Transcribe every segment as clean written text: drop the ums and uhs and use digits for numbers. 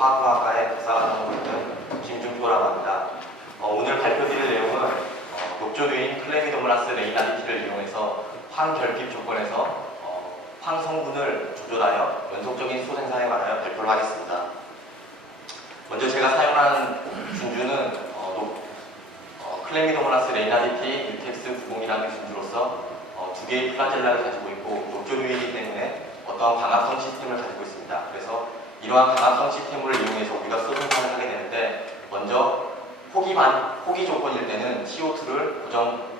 화학과학과의 박사과정을 맡은 김준표라고 합니다. 오늘 발표드릴 내용은 녹조류인 클레미도모나스 레이나리티를 이용해서 황결핍 조건에서 황성분을 조절하여 연속적인 수 생산에 관하여 발표를 하겠습니다. 먼저 제가 사용한 준주는 클레미도모나스 레이나리티 유텍스 90이라는 준주로서 두 개의 플라젤라를 가지고 있고 녹조류이기 때문에 어떠한 광합성 시스템을 가지고 있습니다. 그래서 이러한 광합성 시스템을 이용해서 우리가 수 생산을 하게 되는데, 먼저 호기 조건일 때는 CO2를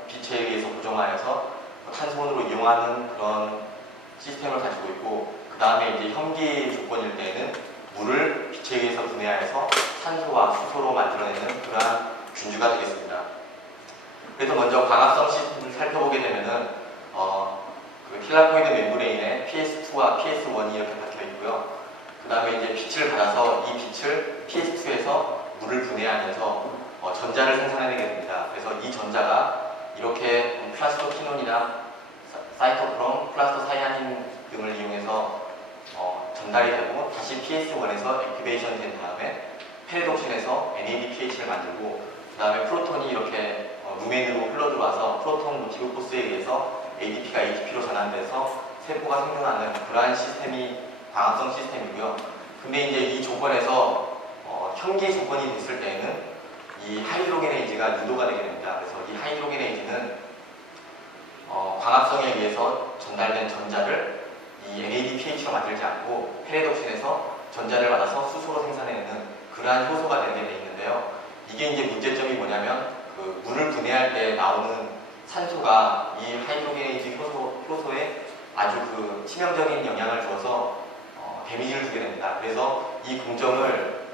빛에 의해서 고정하여서 탄소원으로 이용하는 그런 시스템을 가지고 있고, 그 다음에 이제 현기 조건일 때에는 물을 빛에 의해서 분해하여서 산소와 수소로 만들어내는 그러한 준주가 되겠습니다. 그래서 먼저 광합성 시스템을 살펴보게 되면은 그 킬라코이드 멤브레인에 PS2와 PS1이 이렇게 박혀 있고요. 그 다음에 이제 빛을 받아서 이 빛을 PS2에서 물을 분해하면서 전자를 생산해내게 됩니다. 그래서 이 전자가 이렇게 플라스토키논이나 사이토크롬, 플라스토사이아닌 등을 이용해서 전달이 되고, 다시 PS1에서 액티베이션 된 다음에 페리독신에서 NADPH를 만들고, 그 다음에 프로톤이 이렇게 루멘으로 흘러들어와서 프로톤 모티브 포스에 의해서 ADP가 ATP로 전환돼서 세포가 생겨나는 그러한 시스템이 광합성 시스템이고요. 근데 이제 이 조건에서 현기 조건이 됐을 때에는 이 하이드로게네이즈가 유도가 되게 됩니다. 그래서 이 하이드로게네이즈는 광합성에 의해서 전달된 전자를 이 NADPH로 만들지 않고 페리독신에서 전자를 받아서 수소로 생산해내는 그러한 효소가 되게 돼 있는데요. 이게 이제 문제점이 뭐냐면, 그 물을 분해할 때 나오는 산소가 이 하이드로게네이즈 효소에 아주 그 치명적인 영향을 주어서 데미지를 주게 됩니다. 그래서 이 공정을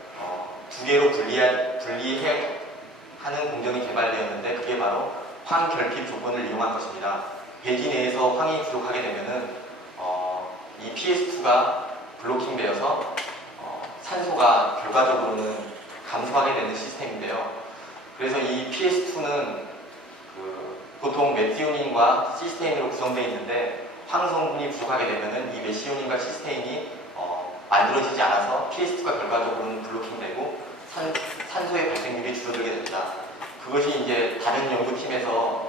두 개로 분리해 하는 공정이 개발되었는데, 그게 바로 황결핍 조건을 이용한 것입니다. 배지 내에서 황이 부족하게 되면은 이 PS2가 블로킹되어서 산소가 결과적으로는 감소하게 되는 시스템인데요. 그래서 이 PS2는 보통 메티오닌과 시스테인으로 구성되어 있는데, 황성분이 부족하게 되면은 이 메시오닌과 시스테인이 만들어지지 않아서 PS2가 결과적으로는 블로킹되고 산소의 발생률이 줄어들게 됩니다. 그것이 이제 다른 연구팀에서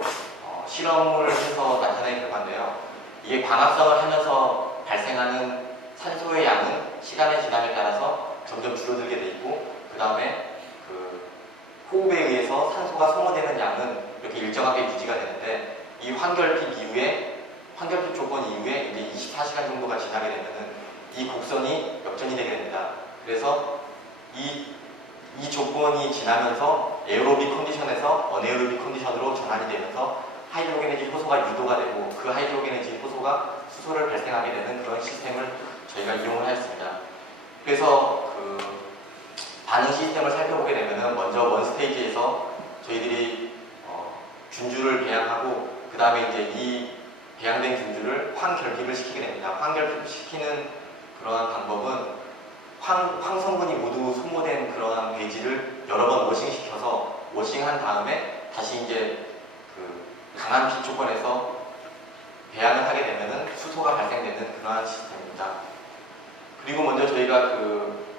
실험을 해서 나타낸 결과인데요. 이게 광합성을 하면서 발생하는 산소의 양은 시간의 지남에 따라서 점점 줄어들게 돼 있고, 그 다음에 호흡에 의해서 산소가 소모되는 양은 이렇게 일정하게 유지가 되는데, 이 황결핍 조건 이후에 이제 24시간 정도가 지나게 되면은 이 곡선이 역전이 되게 됩니다. 그래서 이 조건이 지나면서 에어로빅 컨디션에서 어네어로빅 컨디션으로 전환이 되면서 하이드로게네이즈 효소가 유도가 되고, 그 하이드로게네이즈 효소가 수소를 발생하게 되는 그런 시스템을 저희가 이용을 하였습니다. 그래서 반응 시스템을 살펴보게 되면은, 먼저 원 스테이지에서 저희들이 준주를 배양하고, 그 다음에 이제 이 배양된 준주를 황결핍을 시키게 됩니다. 황결핍을 시키는 그러한 방법은 황성분이 모두 소모된 그러한 배지를 여러 번 워싱시켜서 워싱한 다음에 다시 이제 강한 빛 조건에서 배양을 하게 되면은 수소가 발생되는 그러한 시스템입니다. 그리고 먼저 저희가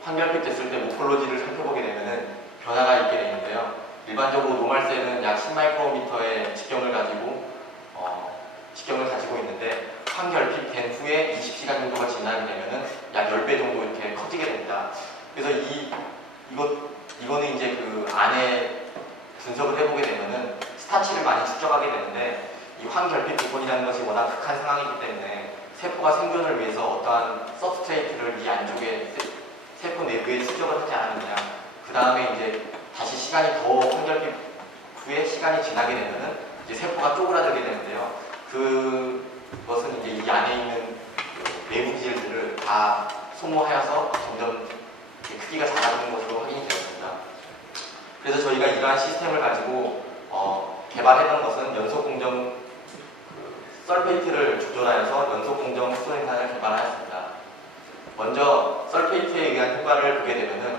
황결핍 됐을 때 모폴로지를 살펴보게 되면은 변화가 있게 되는데요. 일반적으로 노말셀은 약 10마이크로미터의 직경을 가지고 있는데, 황결핍 된 후에 20시간 정도가 지나게 되면은 약 10배 정도 이렇게 커지게 됩니다. 그래서 이거는 이제 안에 분석을 해보게 되면은 스타치를 많이 축적하게 되는데, 이 황결핍 조건이라는 것이 워낙 극한 상황이기 때문에 세포가 생존을 위해서 어떠한 서브스트레이트를 이 안쪽에 세포 내부에 축적을 하지 않았느냐, 그 다음에 이제 다시 시간이 더 황결핍 후에 시간이 지나게 되면은 이제 세포가 쪼그라들게 되는데요. 그것은 이제 이 안에 있는 내부 기질들을 다 소모하여서 점점 크기가 작아지는 것으로 확인이 되었습니다. 그래서 저희가 이러한 시스템을 가지고 개발했던 것은 연속공정 설페이트를 조절하여서 연속공정 수소 생산을 개발하였습니다. 먼저 설페이트에 의한 효과를 보게 되면은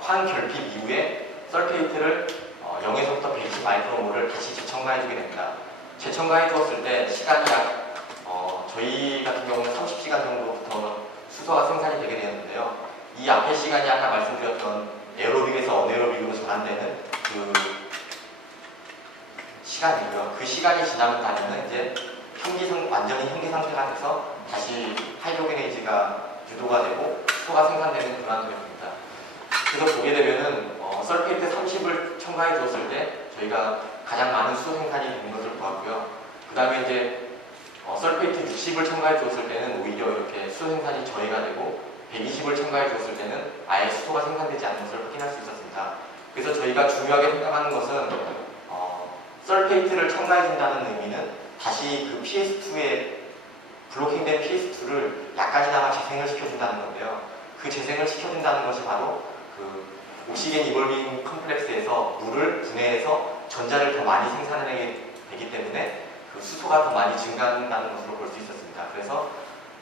황결핍 이후에 설페이트를 0에서부터 120 마이크로몰을 다시 재첨가해주게 됩니다. 재첨가해 주었을 때 시간이 저희 같은 경우는 30시간 정도부터 수소가 생산이 되게 되었는데요. 이 이 앞에 시간이 아까 말씀드렸던 에어로빅에서 어네어로빅으로 전환되는 그 시간이고요. 그 시간이 지나면 다니면 이제 완전히 현기 상태가 돼서 다시 하이드로게네이즈가 유도가 되고 수소가 생산되는 그러한 그래프입니다. 그래서 보게 되면은 설페이트 30을 첨가해 주었을 때 저희가 가장 많은 수소 생산이 되는 것을 보았고요. 그 다음에 이제 설페이트 60을 첨가해 주었을 때는 오히려 이렇게 수소 생산이 저해가 되고 120을 첨가해 주었을 때는 아예 수소가 생산되지 않는 것을 확인할 수 있었습니다. 그래서 저희가 중요하게 생각하는 것은 설페이트를 첨가해 준다는 의미는 다시 그 PS2에 블로킹된 PS2를 약간이나마 재생을 시켜준다는 건데요. 그 재생을 시켜준다는 것이 바로 그 옥시겐 이볼빙 컴플렉스에서 물을 분해해서 전자를 더 많이 생산해내게 되기 때문에 그 수소가 더 많이 증가한다는 것으로 볼 수 있었습니다. 그래서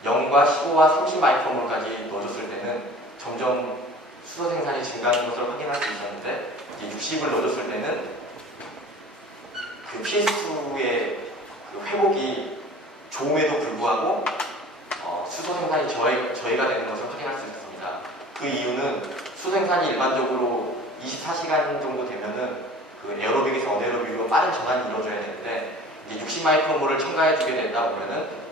0과 15와 30 마이크로몰까지 넣어줬을 때는 점점 수소 생산이 증가하는 것을 확인할 수 있었는데 이제 60을 넣어줬을 때는 그 PS2의 그 회복이 좋음에도 불구하고 수소 생산이 저해가 되는 것을 확인할 수 있습니다. 그 이유는 수소 생산이 일반적으로 24시간 정도 되면은 그 에어로빅에서 어네어로빅으로 빠른 전환이 이루어져야 되는데 이제 60 마이크로몰을 첨가해주게 된다 보면은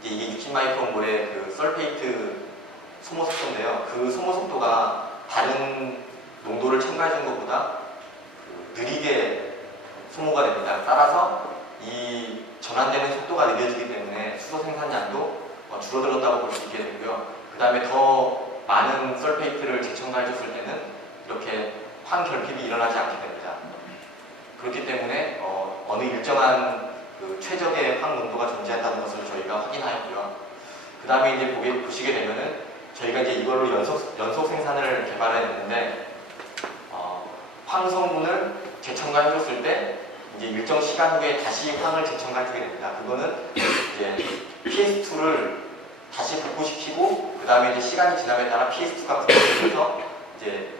이제 이게 60 마이크로몰의 그 설페이트 소모 속도인데요. 그 소모 속도가 다른 농도를 첨가해준 것보다 그 느리게 소모가 됩니다. 따라서 이 전환되는 속도가 느려지기 때문에 수소 생산량도 줄어들었다고 볼 수 있게 되고요. 그 다음에 더 많은 설페이트를 재첨가해줬을 때는 이렇게 황결핍이 일어나지 않게 됩니다. 그렇기 때문에 어느 일정한 그 최적의 황 농도가 존재한다는 것을 저희가 확인하였고요. 그 다음에 이제 보시게 되면은 저희가 이제 이걸로 연속 생산을 개발했는데 황 성분을 재첨가해줬을 때 이제 일정 시간 후에 다시 황을 재첨가해주게 됩니다. 그거는 이제 PS2를 다시 복구시키고 그 다음에 이제 시간이 지남에 따라 PS2가 복구되면서 이제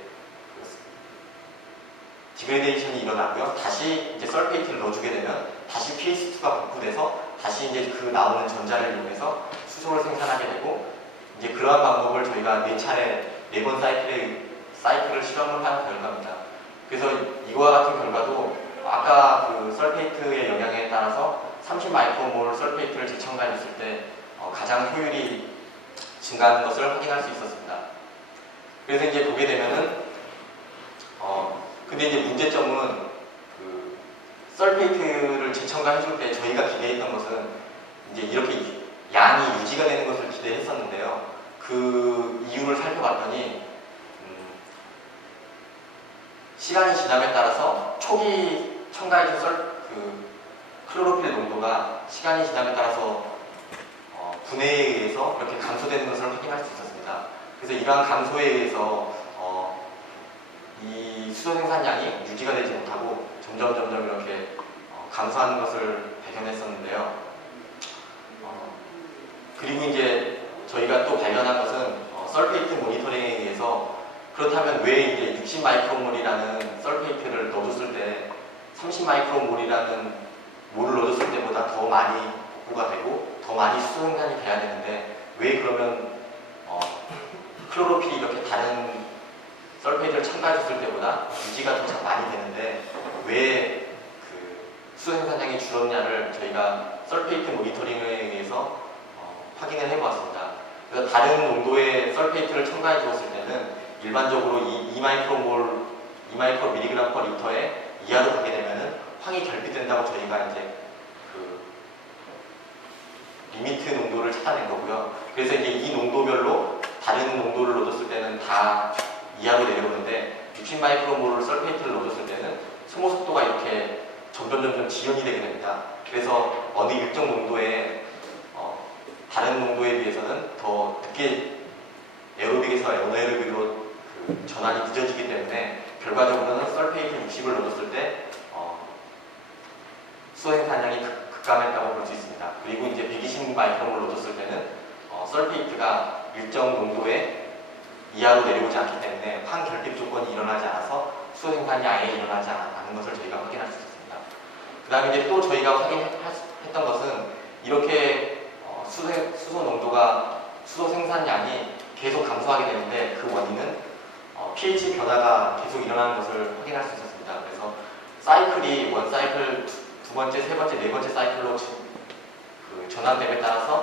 디그레데이션이 일어나고요. 다시 이제 설페이트를 넣어주게 되면 다시 PS2가 복구돼서 다시 이제 그 나오는 전자를 이용해서 수소를 생산하게 되고 이제 그러한 방법을 저희가 4차례 4번 사이클을 실험을 한 결과입니다. 그래서 이거와 같은 결과도 아까 그 설페이트의 영향에 따라서 30 마이크로몰 설페이트를 재첨가했을 때 가장 효율이 증가하는 것을 확인할 수 있었습니다. 그래서 이제 보게 되면은 근데 이제 문제점은 그 설페이트를 재첨가해줄 때 저희가 기대했던 것은 이제 이렇게 양이 유지가 되는 것을 기대했었는데요. 그 이유를 살펴봤더니 시간이 지남에 따라서 초기 첨가해준 클로로필 농도가 시간이 지남에 따라서 분해에 의해서 이렇게 감소되는 것을 확인할 수 있었습니다. 그래서 이러한 감소에 의해서 이 수소 생산량이 유지가 되지 못하고 점점 이렇게 감소하는 것을 발견했었는데요. 그리고 이제 저희가 또 발견한 것은 설페이트 모니터링에 의해서 그렇다면 왜 이제 60 마이크로몰이라는 설페이트를 넣어줬을 때 30 마이크로몰이라는 몰을 넣어줬을 때보다 더 많이 복구가 되고 더 많이 수소 생산이 돼야 되는데 왜 그러면 클로로필이 이렇게 다른 설페이트를 첨가해줬을 때보다 유지가 더 많이 되는데 왜 그 수소 생산량이 줄었냐를 저희가 설페이트 모니터링에 의해서 확인을 해보았습니다. 그래서 다른 농도의 설페이트를 첨가해 주었을 때는 일반적으로 2 마이크로 밀리그램 퍼 리터에 이하로 가게 되면은 황이 결핍된다고 저희가 이제 그 리미트 농도를 찾아낸 거고요. 그래서 이제 이 농도별로 다른 농도를 넣어줬을 때는 다 이하로 내려오는데 60 마이크로몰 설페이트를 넣어줬을 때는 소모 속도가 이렇게 점점 지연이 되게 됩니다. 그래서 어느 일정 농도의 다른 농도에 비해서는 더 늦게 에어로빅에서 어네어로빅으로 그 전환이 늦어지기 때문에 결과적으로는 설페이트 60을 넣어줬을 때 수소 생산량이 급감했다고 볼 수 있습니다. 그리고 이제 120 마이크로몰 넣어줬을 때는 설페이트가 일정 농도의 이하로 내려오지 않기 때문에 황 결핍 조건이 일어나지 않아서 수소 생산이 아예 일어나지 않은 것을 저희가 확인할 수 있었습니다. 그 다음에 이제 또 저희가 확인했던 것은 이렇게 수소 생산량이 계속 감소하게 되는데 그 원인은 pH 변화가 계속 일어나는 것을 확인할 수 있었습니다. 그래서 사이클이 원 사이클 두 번째, 세 번째, 네 번째 사이클로 전환됨에 따라서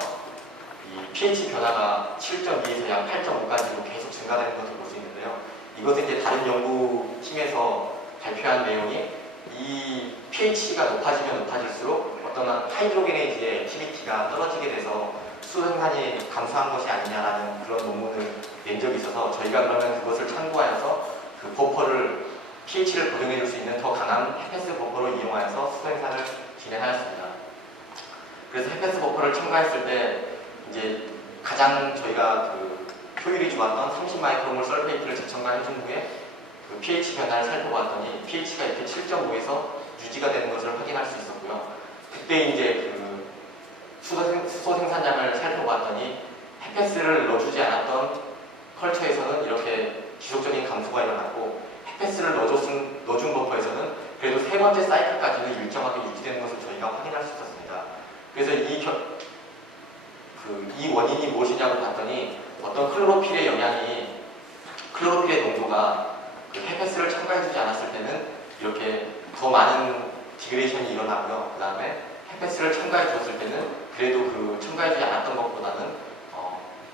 이 pH 변화가 7.2에서 약 8.5까지로 계속 증가되는 것을 볼 수 있는데요. 이것은 이제 다른 연구팀에서 발표한 내용이 이 pH가 높아지면 높아질수록 어떤 하이드로게네이즈의 액티비티가 떨어지게 돼서 수소 생산이 감소한 것이 아니냐라는 그런 논문을 낸 적이 있어서 저희가 그러면 그것을 참고하여서 그 버퍼를 pH를 고정해 줄 수 있는 더 강한 헤페스 버퍼를 이용하여서 수소 생산을 진행하였습니다. 그래서 헤페스 버퍼를 첨가했을 때 이제 가장 저희가 그 효율이 좋았던 30마이크로몰 설페이트를 재첨가해 준 후에 그 pH 변화를 살펴봤더니 pH가 이렇게 7.5에서 유지가 되는 것을 확인할 수 있었고요. 그때 이제 그 수소 생산량을 살펴봤더니 헤페스를 넣어주지 않았던 컬처에서는 이렇게 지속적인 감소가 일어났고 헤페스를 넣어준 버퍼에서는 그래도 세 번째 사이클까지는 일정하게 유지되는 것을 저희가 확인할 수 있었습니다. 그래서 이 원인이 무엇이냐고 봤더니 어떤 클로로필의 영향이 클로로필의 농도가 그 헤페스를 첨가해주지 않았을 때는 이렇게 더 많은 디그레이션이 일어나고요. 그 다음에 헤페스를 첨가해 주었을 때는 그래도 그 첨가해주지 않았던 것보다는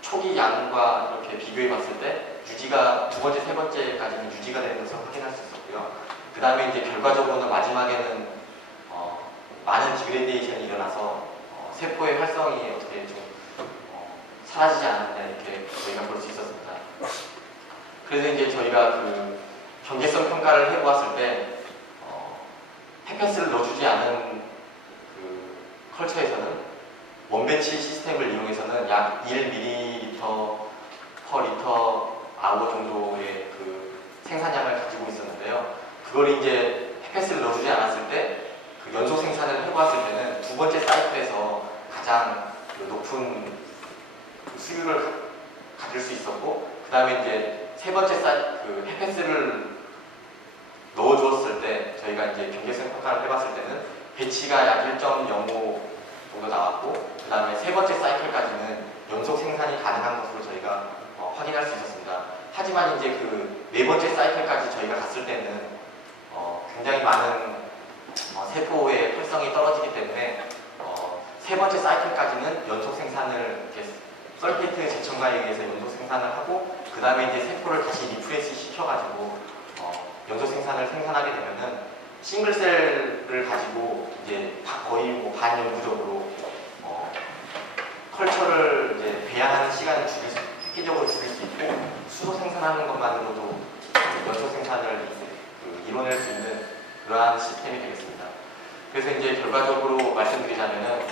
초기 양과 이렇게 비교해 봤을 때 유지가 두 번째, 세 번째까지는 유지가 되는 것을 확인할 수 있었고요. 그 다음에 이제 결과적으로는 마지막에는 많은 디그레이션이 일어나서 세포의 활성이 어떻게 좀 사라지지 않았냐 이렇게 저희가 볼 수 있었습니다. 그래서 이제 저희가 그 경계성 평가를 해보았을 때 헤페스를 넣어주지 않은 그 컬처에서는 원배치 시스템을 이용해서는 약 1ml per 리터 아워 정도의 그 생산량을 가지고 있었는데요. 그걸 이제 헤페스를 넣어주지 않았을 때 그 연속 생산을 해보았을 때는 두 번째 사이클에서 가장 그 높은 그 수율을 가질 수 있었고, 그 다음에 이제 세 번째 그 헤페스를 넣어주었을 때 저희가 이제 경계성 평가를 해봤을 때는 배치가 약 1.05 정도 나왔고, 그 다음에 세 번째 사이클까지는 연속 생산이 가능한 것으로 저희가 확인할 수 있었습니다. 하지만 이제 그 네 번째 사이클까지 저희가 갔을 때는 굉장히 많은 세포의 활성이 떨어지기 때문에 세 번째 사이클까지는 연속 생산을 이렇게 설페이트 재첨가에 의해서 연속 생산을 하고, 그 다음에 이제 세포를 다시 리프레시 시켜가지고 연속 생산을 생산하게 되면은 싱글셀을 가지고 이제 거의 뭐 반영구적으로 컬처를 이제 배양하는 시간을 획기적으로 줄일 수 있고, 수소 생산하는 것만으로도 연속 생산을 이뤄낼 수 있는 그러한 시스템이 되겠습니다. 그래서 이제 결과적으로 말씀드리자면은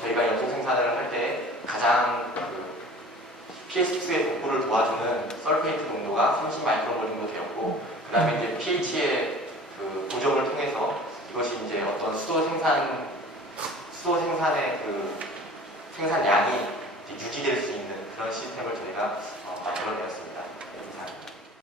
저희가 연속 생산을 할 때 가장 PS2의 복구를 도와주는 설페이트 농도가 30마이크로몰 정도 되었고, 그 다음에 이제 pH의 그 고정을 통해서 이것이 이제 어떤 수소 생산의 그 생산량이 유지될 수 있는 그런 시스템을 저희가 만들어내었습니다.